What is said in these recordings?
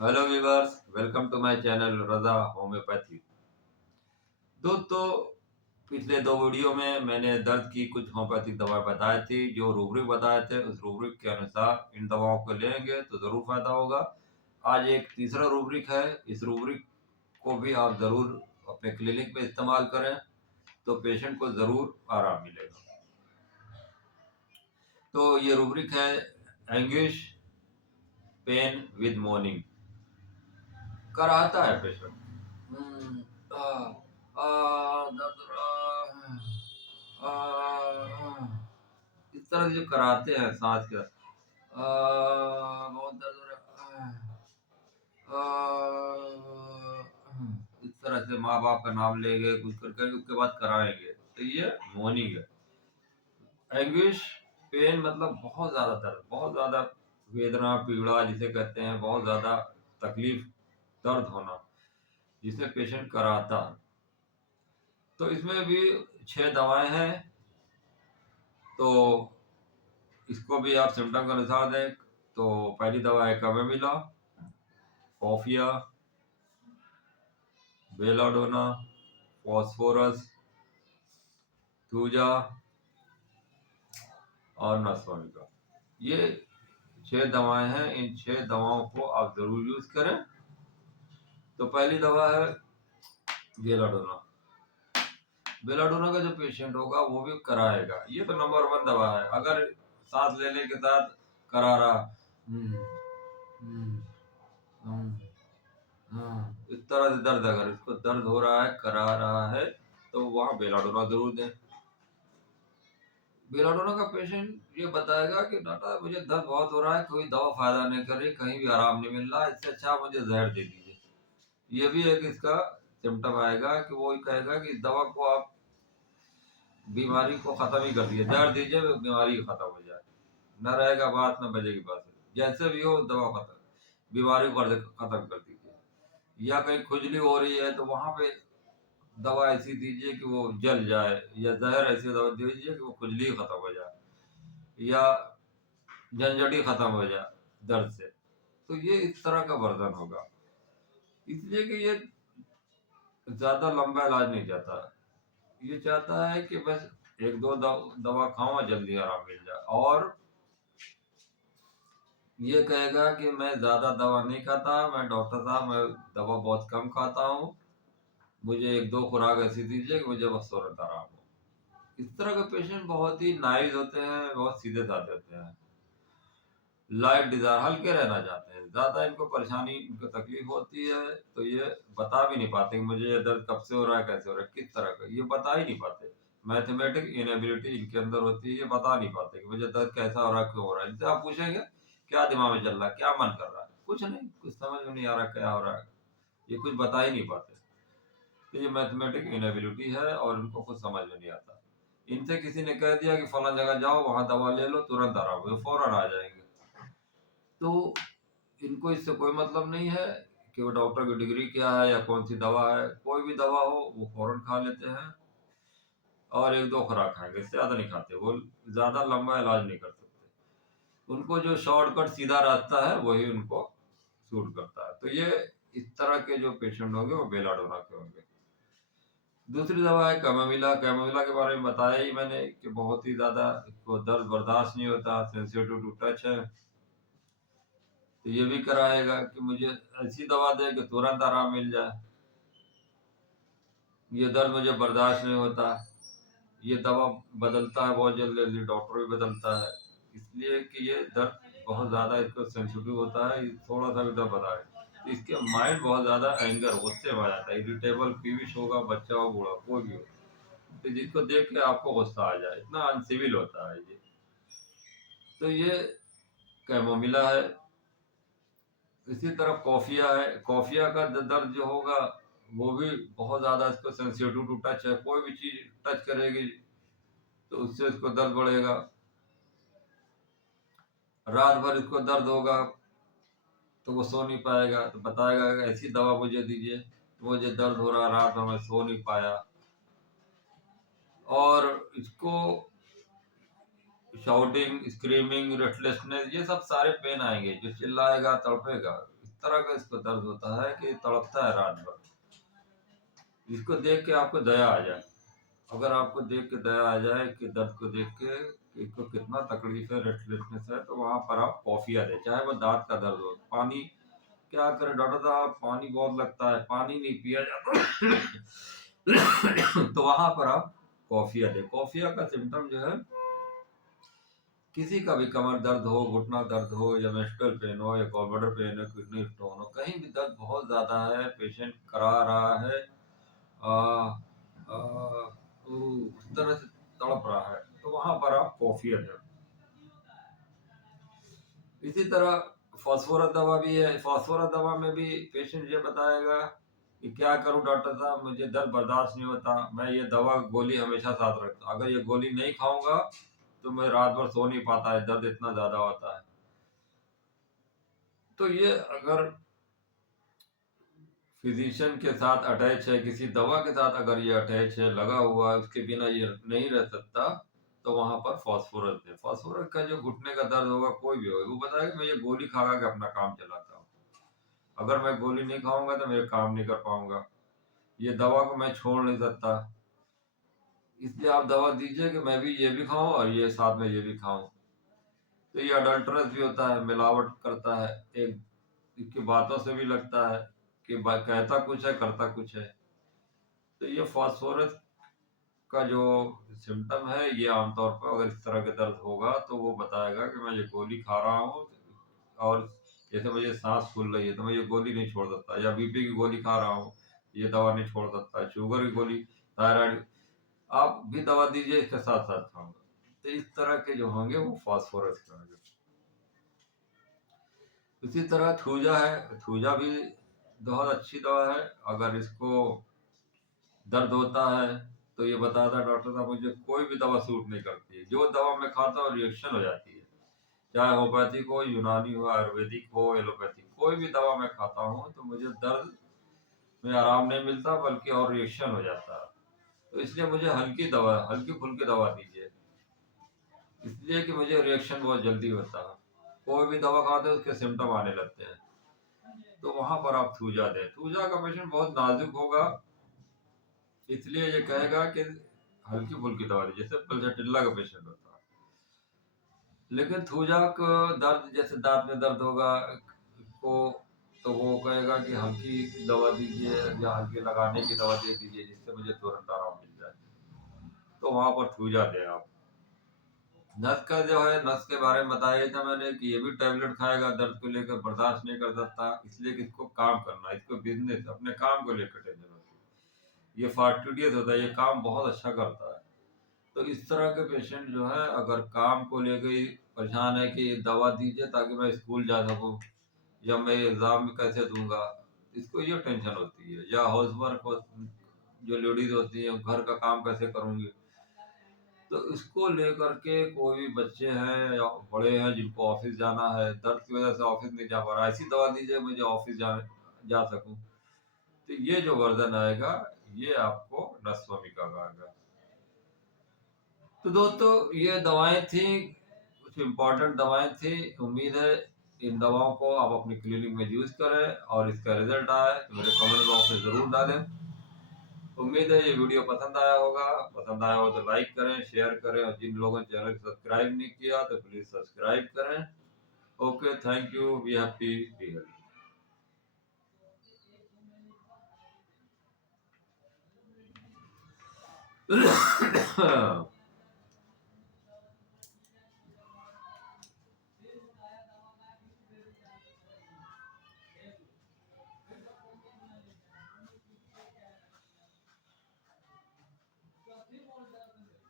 Hello viewers, welcome to my channel Raza homeopathy. दोस्तों, पिछले दो वीडियो में मैंने दर्द की कुछ होम्योपैथिक दवा बताई थी। जो रूब्रिक बताए थे उस रूब्रिक के अनुसार इन दवाओं को लेंगे तो ज़रूर फायदा होगा। आज एक तीसरा रूब्रिक है। इस रूब्रिक को भी आप ज़रूर अपने क्लिनिक में इस्तेमाल करें तो पेशेंट को ज़रूर आराम मिलेगा। तो ये रूब्रिक है एंग्विश पेन विद मॉर्निंग। कराता है पेशेंट। हम्म, आ, दर्द हो रहा है। इस तरह से जो कराते हैं सांस के बहुत दर्द हो रहा है। इस तरह से माँ बाप का नाम लेंगे, कुछ करके उसके बाद कराएंगे तो ये मॉर्निंग है। एंग्विश पेन मतलब बहुत ज्यादा दर्द, बहुत ज्यादा वेदना, पीड़ा जिसे कहते हैं, बहुत ज्यादा तकलीफ, दर्द होना, जिसे पेशेंट कराता है। तो इसमें भी 6 दवाएं हैं। तो इसको भी आप सिम्टम के अनुसार दें। तो पहली दवा है chamomilla, coffea, belladonna, phosphorus, thuja और नसवानिका। ये 6 दवाएं हैं। इन 6 दवाओं को आप जरूर यूज करें। तो पहली दवा है बेलाडोना। बेलाडोना का जो पेशेंट होगा वो भी कराएगा। ये तो नंबर 1 दवा है। अगर सांस लेने के साथ करा रहा, हम्म, हम्म, हम्म, इस तरह से दर्द, अगर इसको दर्द हो रहा है, करा रहा है, तो वहाँ बेलाडोना जरूर दें। बेलाडोना का पेशेंट ये बताएगा कि डॉक्टर मुझे दर्द बहुत हो रहा है, कोई दवा फायदा नहीं कर रही, कहीं भी आराम नहीं मिल रहा, इससे अच्छा आप मुझे जहर दे दीजिए। ये भी एक इसका सिम्टम आएगा कि वो कहेगा कि दवा को आप बीमारी को खत्म ही कर दिए, जहर दीजिए, बीमारी खत्म हो जाए, न रहेगा बात न बजेगी बात, जैसे भी हो दवा खत्म, बीमारी को खत्म कर दीजिए। या कहीं खुजली हो रही है तो वहां पे दवा ऐसी दीजिए कि वो जल जाए, या जहर ऐसी दवा दीजिए कि वो खुजली खत्म हो जाए, या झंझटी खत्म हो जाए दर्द से। तो ये इस तरह का वर्जन होगा। इसलिए कि ये ज्यादा लंबा इलाज नहीं चाहता। ये चाहता है कि बस एक दो दवा खाओ, जल्दी आराम मिल जाए। और ये कहेगा कि मैं ज्यादा दवा नहीं खाता, मैं डॉक्टर साहब मैं दवा बहुत कम खाता हूँ, मुझे एक दो खुराक ऐसी दीजिए कि मुझे बस तुरंत आराम हो। इस तरह के पेशेंट बहुत ही नाइस होते हैं, बहुत सीधे साधे होते हैं, लाइट डिजायर, हल्के रहना चाहते हैं। ज्यादा इनको परेशानी, इनको तकलीफ होती है तो ये बता भी नहीं पाते कि मुझे ये दर्द कब से हो रहा है, कैसे हो रहा है, किस तरह का, ये बता ही नहीं पाते। मैथमेटिक इनएबिलिटी इनके अंदर होती है, ये बता नहीं पाते कि मुझे दर्द कैसा हो रहा है, क्यों हो रहा है। इनसे आप पूछेंगे क्या दिमाग में चल रहा है, क्या मन कर रहा है, कुछ नहीं, कुछ समझ में नहीं आ रहा क्या हो रहा है, ये कुछ बता ही नहीं पाते। तो ये मैथमेटिक इनएबिलिटी है और इनको कुछ समझ में नहीं आता। इनसे किसी ने कह दिया कि फला जगह जाओ, वहां दवा ले लो, तुरंत आराम हो, फौरन आ जाएंगे। तो इनको इससे कोई मतलब नहीं है कि वो डॉक्टर की डिग्री क्या है या कौन सी दवा है। कोई भी दवा हो वो फौरन खा लेते हैं और एक दो खुराक खाएंगे, इससे ज्यादा नहीं खाते। वो ज्यादा लंबा इलाज नहीं कर सकते। उनको जो शॉर्टकट सीधा रास्ता है वही उनको सूट करता है। तो ये इस तरह के जो पेशेंट होंगे वो बेलाडोना के होंगे। दूसरी दवा है कैमोमिला। कैमोमिला के बारे में बताया ही मैंने कि बहुत ही ज्यादा इसको दर्द बर्दाश्त नहीं होता, सेंसिटिव टू टच है। तो ये भी कराएगा कि मुझे ऐसी दवा दे कि तुरंत आराम मिल जाए, ये दर्द मुझे बर्दाश्त नहीं होता। ये दवा बदलता है बहुत जल्दी जल्दी, डॉक्टर भी बदलता है, इसलिए कि ये दर्द बहुत ज़्यादा इसको सेंसिटिव होता है। थोड़ा सा भी दर्द बताए तो इसके माइंड बहुत ज़्यादा एंगर, गुस्से में आ जाता है, इरिटेबल, पीविश होगा, बच्चा हो बूढ़ा कोई भी हो, तो जिसको देख के आपको गुस्सा आ जाए, इतना अनसिविल होता है ये। तो ये कैमोमिला है। इसी तरह कॉफिया है। कॉफिया का दर्द जो होगा वो भी बहुत ज्यादा इसको सेंसिटिव टू टच है, कोई भी चीज टच करेगी तो उससे इसको दर्द बढ़ेगा। रात भर इसको दर्द होगा तो वो सो नहीं पाएगा, तो बताएगा कि ऐसी दवा मुझे दीजिए, तो मुझे दर्द हो रहा, रात भर मैं सो नहीं पाया। और इसको शाउटिंग, स्क्रीमिंग, रेस्टलेसनेस, ये सब सारे पेन आएंगे, जो चिल्लाएगा, तड़पेगा, तरह का इसको दर्द होता है कि तड़पता है रात भर। इसको देख के आपको दया आ जाए, अगर आपको देख के दया आ जाए कि दर्द को देख के कि इसको कितना तकलीफ है, रेस्टलेसनेस है, तो वहां पर आप कॉफिया दें, चाहे वो दांत का दर्द हो। पानी क्या करें डॉक्टर साहब, पानी बहुत लगता है, पानी नहीं पिया जाता। तो वहां पर आप कॉफिया दें। कॉफिया का सिम्टम जो है, किसी का भी कमर दर्द हो, घुटना दर्द हो, या मेस्टल पेन हो, या गॉलब्लैडर पेन हो, किडनी स्टोन हो, कहीं भी दर्द बहुत ज्यादा है, पेशेंट करा रहा है, आ, आ, उस तरह से तड़प रहा है, तो वहां पर आप कॉफिया दें। इसी तरह फास्फोरस दवा भी है। फास्फोरस दवा में भी पेशेंट ये बताएगा कि क्या करूं डॉक्टर साहब, मुझे दर्द बर्दाश्त नहीं होता, मैं ये दवा गोली हमेशा साथ रखता हूं, अगर ये गोली नहीं खाऊंगा तो मैं रात भर सो नहीं पाता है, दर्द इतना ज्यादा होता है। तो ये अगर फिजिशियन के साथ अटैच है, किसी दवा के साथ अगर ये अटैच है, लगा हुआ है, उसके बिना ये नहीं रह सकता, तो वहां पर फास्फोरस है। फास्फोरस का जो घुटने का दर्द होगा, कोई भी होगा, वो बताएगा मैं ये गोली खा के अपना काम चलाता हूँ, अगर मैं गोली नहीं खाऊंगा तो मेरे काम नहीं कर पाऊंगा, ये दवा को मैं छोड़ नहीं सकता, इसलिए आप दवा दीजिए कि मैं भी ये भी खाऊं और ये साथ में ये भी खाऊं। तो ये अडल्ट्रस भी होता है, मिलावट करता है, एक इसकी बातों से भी लगता है कि कहता कुछ है करता कुछ है। तो ये फास्फोरस का जो सिम्टम है, ये आमतौर पर अगर इस तरह का दर्द होगा तो वो बताएगा कि मैं ये गोली खा रहा हूँ, और जैसे मुझे सांस फूल रही है तो मैं ये गोली नहीं छोड़ सकता, या बीपी की गोली खा रहा हूँ, ये दवा नहीं छोड़ सकता, शुगर की गोली, थायराइड, आप भी दवा दीजिए इसके साथ साथ खाऊंगा। तो इस तरह के जो होंगे वो फास्फोरस के होंगे। इसी तरह थूजा है। थूजा भी बहुत अच्छी दवा है। अगर इसको दर्द होता है तो ये बताता है डॉक्टर साहब मुझे कोई भी दवा सूट नहीं करती है, जो दवा मैं खाता हूँ रिएक्शन हो जाती है, चाहे होम्योपैथिक हो, यूनानी हो, आयुर्वेदिक हो, एलोपैथिक, कोई भी दवा मैं खाता हूँ तो मुझे दर्द में आराम नहीं मिलता, बल्कि और रिएक्शन हो जाता है। तो इसलिए मुझे हल्की दवा, हल्की फुल्की दवा दीजिए, इसलिए कि मुझे रिएक्शन बहुत जल्दी होता है, कोई भी दवा खाते हैं उसके सिम्टम आने लगते हैं। तो वहां पर आप थूजा दें। थूजा का पेशेंट बहुत नाजुक होगा, इसलिए ये कहेगा कि हल्की फुल्की दवा लीजिए, जैसे पल्सटिल्ला का पेशेंट होता है। लेकिन थूजा को दर्द, जैसे दांत में दर्द होगा को, तो वो कहेगा कि हल्की दवा दीजिए, या हल्की लगाने की दवा दे दीजिए जिससे मुझे तुरंत आराम मिल जाए। तो वहां पर थूजा दें आप। नस का जो है, नस के बारे में बताया था मैंने कि ये भी टैबलेट खाएगा, दर्द को लेकर बर्दाश्त नहीं कर सकता, इसलिए कि इसको काम करना, इसको बिजनेस, अपने काम को लेकर टेंशन होती है, ये फास्टिडियस होता है, ये काम बहुत अच्छा करता है। तो इस तरह के पेशेंट जो है, अगर काम को लेकर ही परेशान है कि दवा दीजिए ताकि मैं स्कूल जा सकूं, या मैं एग्जाम में कैसे दूंगा, इसको ये टेंशन होती है, या हाउस वर्क हो, जो लेडीज होती है घर का काम कैसे करूंगी, तो इसको लेकर के कोई भी बच्चे हैं या बड़े हैं जिनको ऑफिस जाना है, दर्द की वजह से ऑफिस नहीं जा पा रहा, ऐसी दवा दीजिए मुझे ऑफिस जा सकूं। तो ये जो वर्जन आएगा, ये आपको नस्वामिका का आएगा। तो दोस्तों ये दवाएं थी, कुछ इम्पोर्टेंट दवाएं थी। उम्मीद है इन दवाओं को आप अपनी क्लिनिक में यूज करें, और इसका रिजल्ट आए तो मेरे कमेंट बॉक्स में जरूर डालें। उम्मीद है ये वीडियो पसंद आया होगा, पसंद आया हो तो लाइक करें, शेयर करें, और जिन लोगों ने चैनल को सब्सक्राइब नहीं किया तो प्लीज सब्सक्राइब करें। Okay, thank you, be happy, be healthy.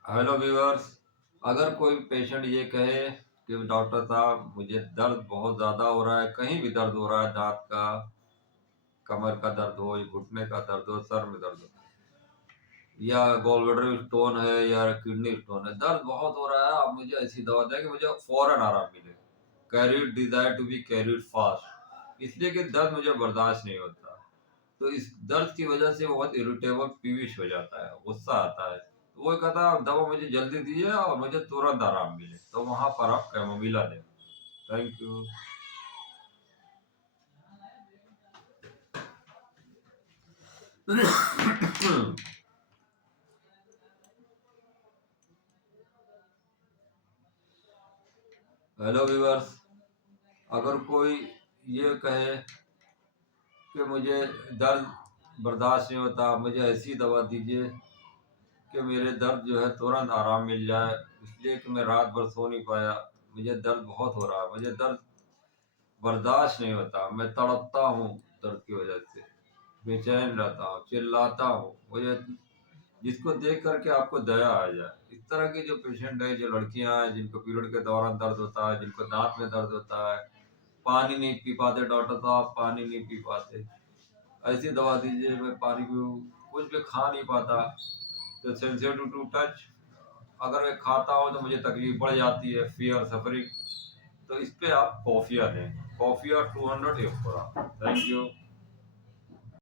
Hello viewers, अगर कोई पेशेंट ये कहे कि डॉक्टर साहब मुझे दर्द बहुत ज़्यादा हो रहा है, कहीं भी दर्द हो रहा है, दांत का, कमर का दर्द हो, या घुटने का दर्द हो, सर में दर्द हो, या गॉलब्लैडर स्टोन है, या किडनी स्टोन है, दर्द बहुत हो रहा है, आप मुझे ऐसी दवा दें कि मुझे फौरन आराम मिले, carried desire to be carried fast, इसलिए कि दर्द मुझे बर्दाश्त नहीं होता। तो इस दर्द की वजह से बहुत इरिटेबल, पीविश हो जाता है, गुस्सा आता है, तो वो कहता है दवा मुझे जल्दी दीजिए और मुझे तुरंत आराम मिले, तो वहां पर आप कैमोमिला दें। Thank you. हेलो व्यूअर्स, अगर कोई ये कहे कि मुझे दर्द बर्दाश्त नहीं होता, मुझे ऐसी दवा दीजिए कि मेरे दर्द जो है तुरंत आराम मिल जाए, इसलिए कि मैं रात भर सो नहीं पाया, मुझे दर्द बहुत हो रहा है, मुझे दर्द बर्दाश्त नहीं होता, मैं तड़पता हूँ दर्द की वजह से, बेचैन रहता हूँ, चिल्लाता हूँ, मुझे जिसको देख करके आपको दया आ जाए। इस तरह के जो पेशेंट है, जो लड़कियां हैं जिनको पीरियड के दौरान दर्द होता है, जिनको दांत में दर्द होता है, पानी नहीं पी पाते, डॉक्टर साहब पानी नहीं पी पाते, ऐसी दवा दीजिए। मैं पानी पीऊँ, कुछ भी खा नहीं पाता, तो सेंसिटिव टू टच, अगर मैं खाता हूँ तो मुझे तकलीफ बढ़ जाती है, फियर सफरिंग, तो इस पे आप कॉफिया दें, कॉफिया 200 एक पूरा। Thank you.